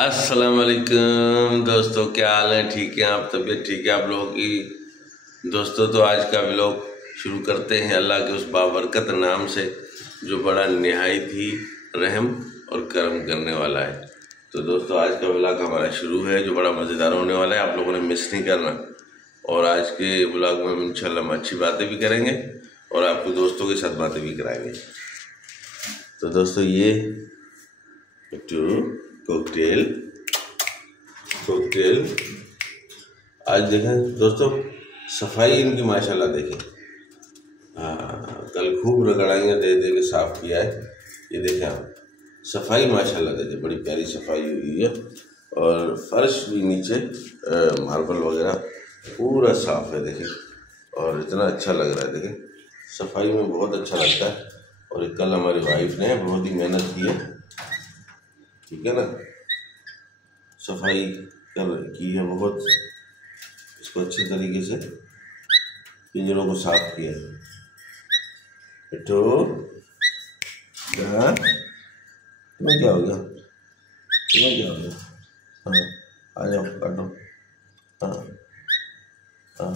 अस्सलाम वालेकुम दोस्तों, क्या हाल है? ठीक है आप? तबीयत ठीक है आप लोगों की? दोस्तों तो आज का व्लॉग शुरू करते हैं अल्लाह के उस बाबरकत नाम से जो बड़ा निहायत ही रहम और करम करने वाला है। तो दोस्तों आज का व्लॉग हमारा शुरू है जो बड़ा मज़ेदार होने वाला है, आप लोगों ने मिस नहीं करना। और आज के व्लॉग में इंशाल्लाह हम अच्छी बातें भी करेंगे और आपको दोस्तों के साथ बातें भी कराएंगे। तो दोस्तों ये कॉकटेल आज देखें दोस्तों, सफाई इनकी माशाल्लाह देखें। कल खूब रगड़ाइयाँ दे दे के साफ़ किया है। ये देखें आप, सफाई माशाल्लाह देखें, बड़ी प्यारी सफाई हुई है। और फर्श भी नीचे मार्बल वगैरह पूरा साफ़ है देखें, और इतना अच्छा लग रहा है देखें, सफाई में बहुत अच्छा लगता है। और कल हमारी वाइफ ने बहुत ही मेहनत की है, ठीक है ना, सफाई की है बहुत, इसको अच्छे तरीके से पिंजरों को साफ किया है। तो तुम्हें क्या हो गया? हाँ आ जाओ, काटो। हाँ हाँ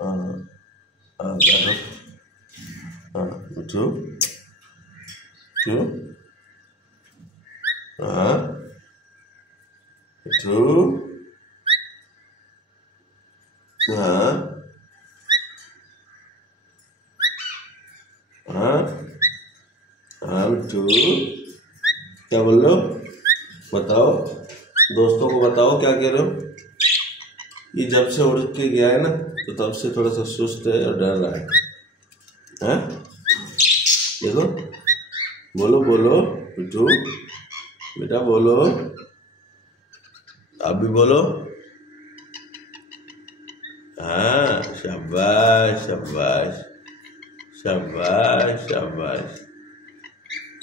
हाँ हाँ काटो। हाँ मिठू क्यों? हाँ मिठू हाँ हाँ हाँ मिठू, क्या बोल रहे हो? बताओ, दोस्तों को बताओ क्या कह रहे हो। ये जब से उड़ के गया है ना, तो तब से थोड़ा सा सुस्त है और डर रहा है। हैं? देखो, बोलो बोलो मिठू, बेटा बोलो, आप भी बोलो। हाँ शाबाश शाबाश शाबाश शाबाश।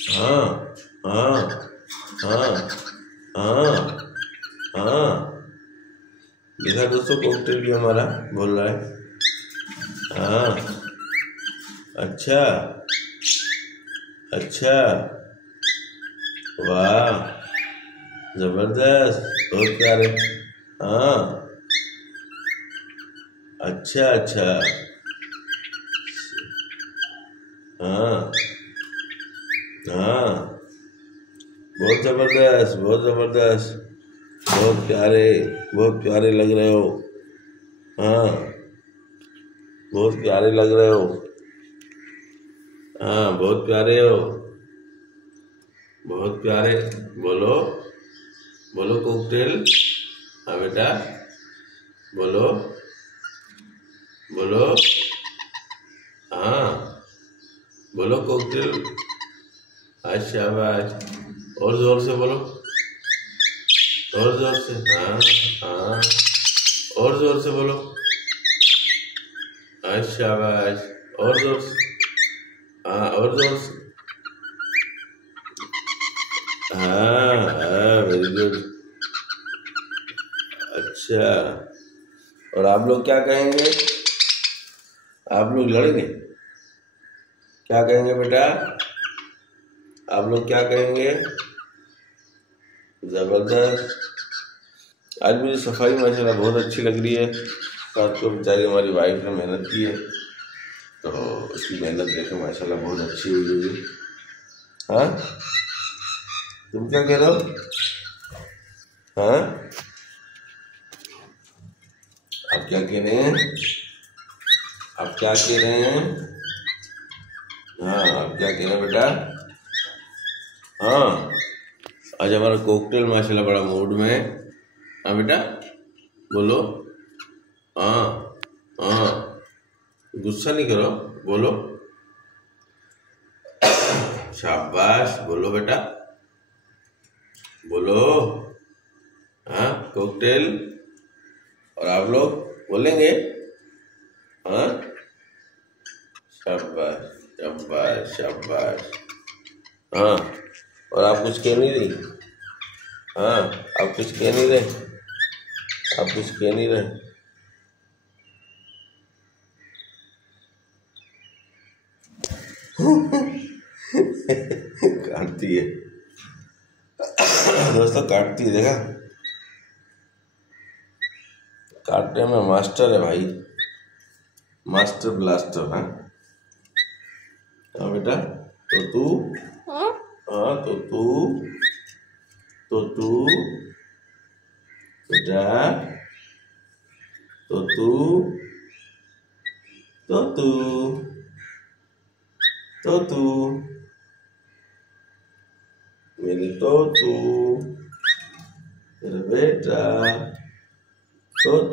हाँ हाँ हाँ हाँ हाँ, देखा दोस्तों, कॉकटेल भी हमारा बोल रहा है। हाँ अच्छा अच्छा, वाह जबरदस्त, बहुत प्यारे। हाँ अच्छा अच्छा, हाँ हाँ, बहुत जबरदस्त बहुत जबरदस्त, बहुत प्यारे लग रहे हो। हाँ बहुत प्यारे लग रहे हो। हाँ बहुत प्यारे हो, बहुत प्यारे। बोलो बोलो कॉकटेल। हाँ बेटा बोलो बोलो। हाँ बोलो कॉकटेल। शाबाश, और जोर से बोलो, और जोर से। हाँ हाँ, और जोर से बोलो। शाबाश, और जोर से। हाँ और जोर से। हाँ हाँ वेरी गुड, अच्छा। और आप लोग क्या कहेंगे? आप लोग लड़ेंगे? क्या कहेंगे बेटा? आप लोग क्या कहेंगे? जबरदस्त। आज मुझे सफाई माशाल्लाह बहुत अच्छी लग रही है। रात को बेचारी हमारी वाइफ ने मेहनत की है, तो उसकी मेहनत देखे माशाल्लाह बहुत अच्छी हुई है। हाँ तुम क्या कह रहे हो? हाँ आप क्या कह रहे हैं? आप क्या कह रहे हैं? हाँ आप क्या कह रहे हैं बेटा? हाँ आज हमारा कॉकटेल माशाल्लाह बड़ा मूड में है। हाँ बेटा बोलो। हाँ हाँ, गुस्सा नहीं करो, बोलो। शाबाश, बोलो बेटा बोलो। हाँ कॉकटेल, और आप लोग बोलेंगे? हाँ शाबाश शाबाश शाबाश। हाँ और आप कुछ कह नहीं रही? हाँ आप कुछ कह नहीं रहे? आप कुछ कह नहीं रहे? काटती है। दोस्तों दोस्तों काटती है, देखा, काटने में मास्टर है भाई, मास्टर ब्लास्टर। हाँ हाँ बेटा, तो तू, हाँ तो तू बेटा, तो तू मेरे तू मेरा बेटा,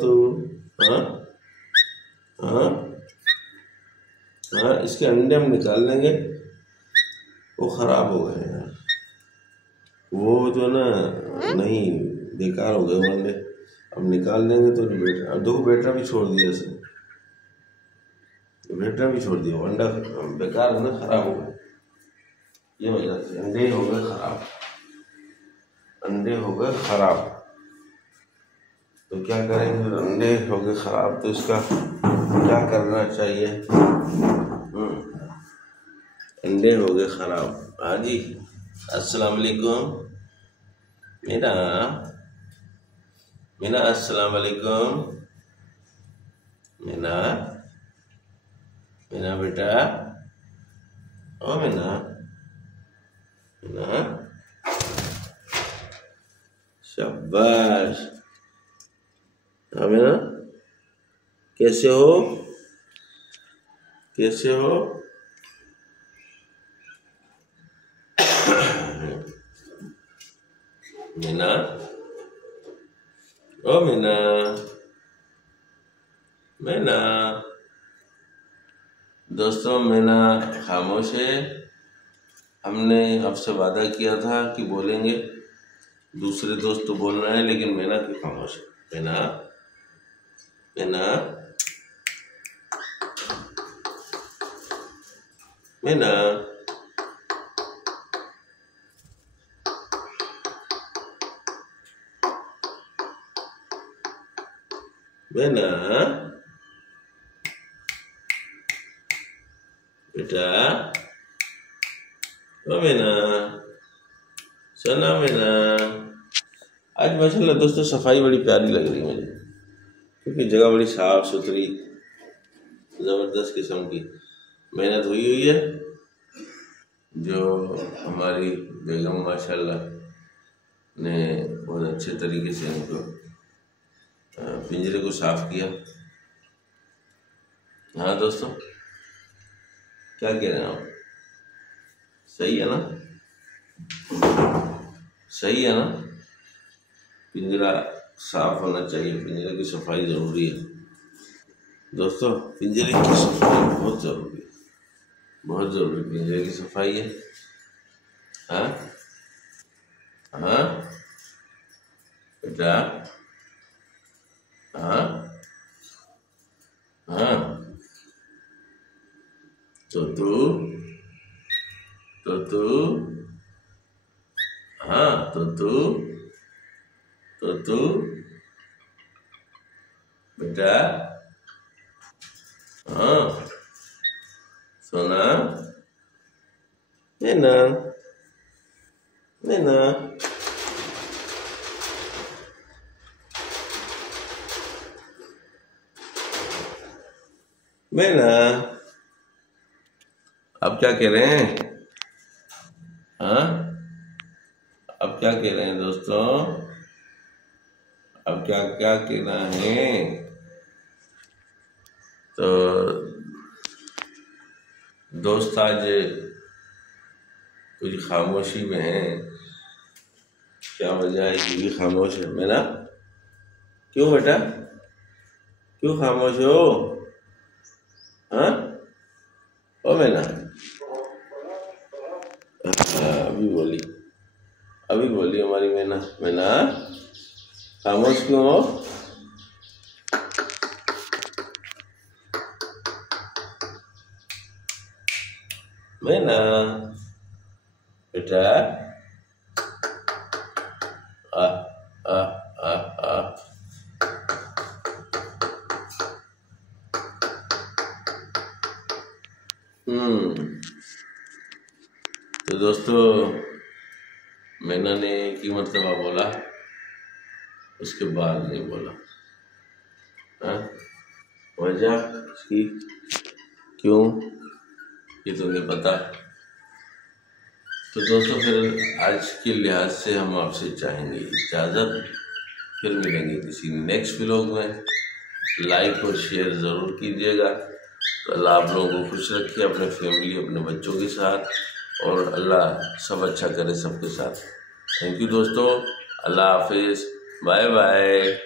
तू। हाँ हाँ हाँ, इसके अंडे हम निकाल देंगे, वो खराब हो गए यार, वो जो ना, नहीं, बेकार हो गए वो अंडे, अब निकाल देंगे तो बेटा। अब देखो बेटा भी छोड़ दिया इसे, बेटा भी छोड़ दिया, अंडा बेकार है ना, खराब हो गया, ये वजह से अंडे हो गए खराब, अंडे हो गए खराब। तो क्या करेंगे, अंडे हो गए खराब, तो इसका क्या करना चाहिए। अंडे हो गए खराब। हाँ जी, अस्सलाम वालेकुम मीना, मीना अस्सलाम वालेकुम, मीना, मीना बेटा, ओ मीना, मीना, शाबाश। हाँ मीना, कैसे हो, कैसे हो। मीना, ओ मीना, मीना। दोस्तों मीना खामोश है, हमने आपसे वादा किया था कि बोलेंगे, दूसरे दोस्त तो बोल रहे हैं, लेकिन मीना क्यों खामोश है। मीना, मीना, मीना, मीना बेटा, ओ मीना, सुना मीना। आज माशाल्लाह दोस्तों सफाई बड़ी प्यारी लग रही है मुझे, क्योंकि जगह बड़ी साफ सुथरी, ज़बरदस्त किस्म की मेहनत हुई है। जो हमारी बेगम माशाल्लाह ने बहुत अच्छे तरीके से इनको पिंजरे को साफ किया। हाँ दोस्तों, क्या कह रहे हैं आप, सही है ना, सही है ना, पिंजरा साफ होना चाहिए, पिंजरे की सफाई ज़रूरी है दोस्तों, पिंजरे की सफाई बहुत ज़रूरी है, बहुत ज़रूरी पिंजरे की सफाई है। हाँ हाँ बेटा, हाँ हाँ, तो तू, हाँ तो तू बेटा, हाँ सोना, मीना, मीना, मीना। अब क्या कह रहे हैं, हाँ, अब क्या कह रहे हैं दोस्तों, अब क्या क्या कहना है। तो दोस्त आज कुछ खामोशी में है, क्या वजह है, ये भी खामोश है। मेरा क्यों बेटा, क्यों खामोश हो। हाँ ओ मैना, अभी बोली, अभी बोली हमारी मैना। मैना खामोश क्यों हो। मैना बेटा, आ आ आ आ। तो दोस्तों मैना ने की मरतबा बोला, उसके बाद नहीं बोला। वजह इसकी क्यों, ये तो नहीं पता। तो दोस्तों फिर आज के लिहाज से हम आपसे चाहेंगे इजाज़त, फिर मिलेंगे किसी नेक्स्ट व्लॉग में। लाइक और शेयर ज़रूर कीजिएगा। तो अल्लाह आप लोगों को खुश रखिए, अपने फैमिली, अपने बच्चों के साथ, और अल्लाह सब अच्छा करे सबके साथ। थैंक यू दोस्तों, अल्लाह हाफिज़, बाय बाय।